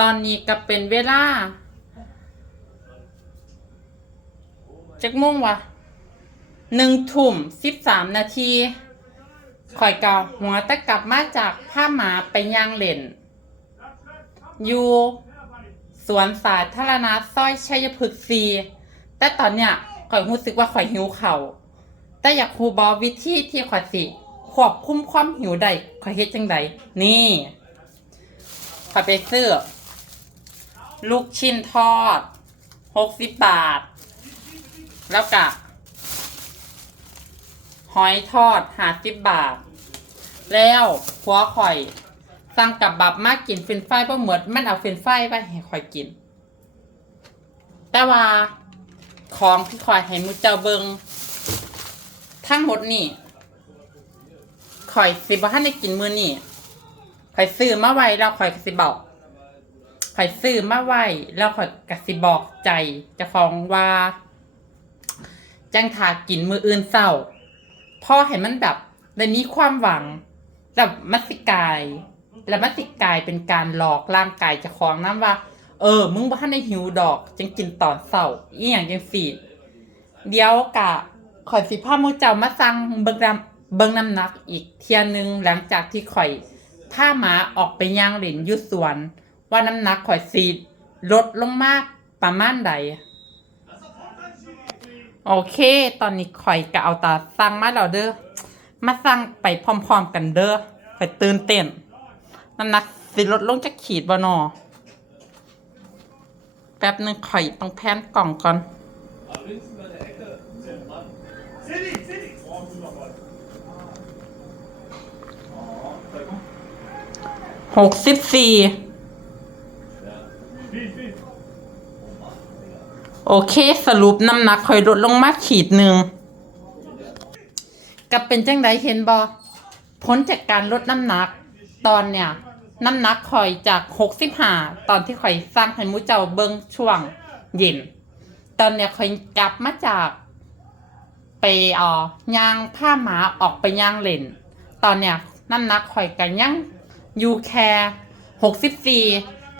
ตอนนี้ก็เป็นเวลาจักโมงวะหนึ่งทุ่มสิบสามนาทีข่อยเกาหัวตะกลับมาจากผ้าหมาไปย่างเล่น อยู่สวนสาธารณะซอยชัยพฤกษ์ซีแต่ตอนเนี้ยข่อยรู้สึกว่าข่อยหิวเขา่าแต่อยากครูบอวิธีที่ข่อยสิควบคุมความหิวได้ข่อยเฮ็ดจังไดนี่ข่อยไปซื้อ ลูกชิ้นทอดหกสิบบาท แล้วก็หอยทอดห้าสิบบาท แล้วหัวข่อยสั่งกับบับมากกินเฟรนฟรายเพราะเหมือนมันเอาเฟรนฟรายไปให้ข่อยกิน แต่ว่าของที่ข่อยให้มุเจ้าเบิงทั้งหมดนี่ข่อยสิบ่ทันได้กินมือนี่ข่อยซื้อมาไว้แล้วข่อยสิบอก ข่อยซื้อมาไว้แล้วข่อยกสิบอกใจเจ้าของว่า จังทากินมืออื่นเศร้าพ่อให้มันแบบได้มีความหวังแบบมัสิกาย แล้วมัสิกายเป็นการหลอกร่างกายเจะคลองน้ำว่า เออ มึงบ่ทันได้หิวดอก จังกินตอนเศร้าอีหยังจังสีเดี๋ยวกะข่อยสิพาหมูเจ้ามาสั่งเบิ่งน้ำเบิ่งน้ำหนักอีกเที่ยหนึงหลังจากที่ข่อยพาหมาออกไปย่างเล่นยู่สวน ว่าน้ำหนักข่อยสิลดลงมากประมาณใดโอเค ตอนนี้ข่อยก็เอาตาสั่งมาแล้วเด้อ มาสั่งไปพร้อมๆกันเด้อข่อยตื่นเต้น น้ำหนักสิลดลงจากขีดบ่นอแป๊บหนึงข่อยต้องแพนกล่องก่อนหกสิบสี่ โอเค สรุปน้ำหนักข่อยลดลงมาขีดหนึ่งกับเป็นจังไดเห็นบอพ้นจากการลดน้ำหนัก ตอนเนี่ย น้ำหนักข่อยจากหกสิบห้าตอนที่ข่อยสร้างให้มูเจ้าเบิงช่วงเย็น ตอนเนี่ยข่อยกลับมาจากไปอ่อย่างผ้าหมาออกไปย่างเล่น ตอนเนี่ยน้ำหนักข่อยกันยังอยู่แค่หกสิบสี่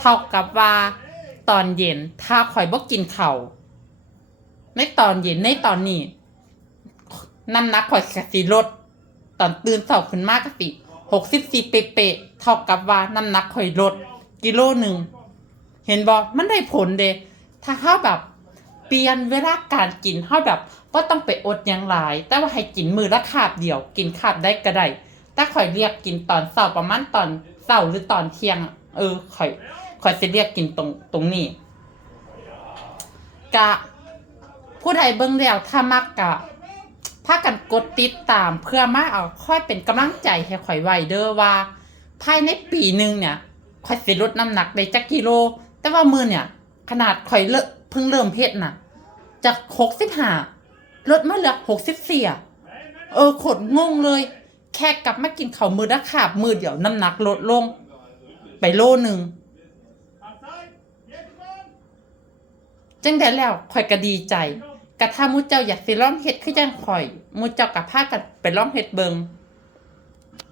เท่ากับว่า ตอนเย็น ถ้าข่อยบ่กินเข่าในตอนเย็นในตอนนี้น้ำหนักข่อยกสิลดตอนตื่นเช้าขึ้นมากกสิหกสิบสี่เป๊ะเท่ากับว่าน้ำหนักข่อยลด กิโลหนึ่ง เห็นบอมันได้ผลเดถ้าเฮาแบบเปลี่ยนเวลาการกินเฮาแบบว่าต้องไปอดยังหลาย แต่ว่าให้กินมือละคาบเดียว กินคาบได้ก็ได้แต่ข่อยเรียกกินตอนเช้าประมาณตอนเช้าหรือตอนเที่ยง เออข่อย อยสิเรียกกินตรงตรงนี้กะผู้ใดเบิ่งแล้วถ้ามักกะพากันกดติดตามเพื่อมาเอาค่อยเป็นกำลังใจให้ข่อยไว้เด้อว่า ภายในปีหนึ่งเนี่ยข่อยสิลดน้ำหนักได้จักกิโล แต่ว่ามือเนี่ย ขนาดข่อยเลิกเพิ่งเริ่มเพศน่ะ จากหกสิบห้าลดมาเหลือหกสิบสี่เออขดงงเลย แค่กลับมากินข้าวมือละขาบมือเดี๋ยวน้ำหนักลดลง ไปโลหนึ่ง จังได้แล้วข่อยก็ดีใจกะถ้ามูเจ้าอยากสิลองเฮ็ดคือจังข่อยมูเจ้ากับพากันไปร้องเฮ็ดเบิง